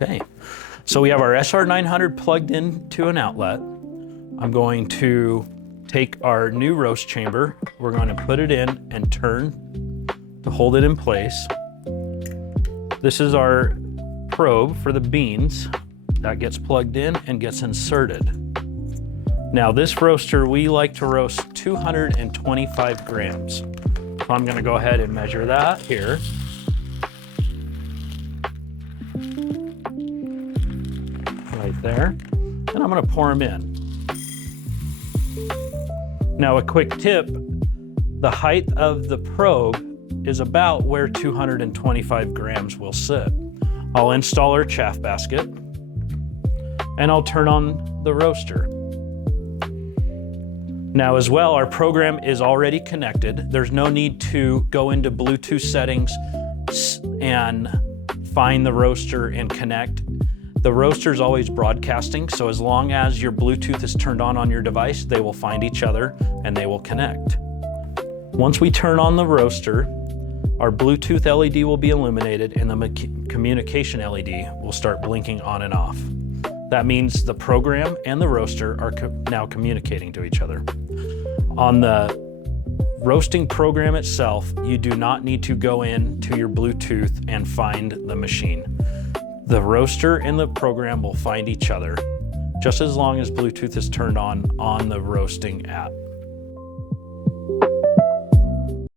Okay, so we have our SR900 plugged into an outlet. I'm going to take our new roast chamber. We're going to put it in and turn to hold it in place. This is our probe for the beans that gets plugged in and gets inserted. Now this roaster, we like to roast 225 grams. So I'm gonna go ahead and measure that here. Right there. And I'm gonna pour them in. Now a quick tip, the height of the probe is about where 225 grams will sit. I'll install our chaff basket and I'll turn on the roaster. Now as well, our program is already connected. There's no need to go into Bluetooth settings and find the roaster and connect. The roaster is always broadcasting, so as long as your Bluetooth is turned on your device, they will find each other and they will connect. Once we turn on the roaster, our Bluetooth LED will be illuminated and the communication LED will start blinking on and off. That means the program and the roaster are now communicating to each other. On the roasting program itself, you do not need to go into your Bluetooth and find the machine. The roaster and the program will find each other just as long as Bluetooth is turned on the roasting app.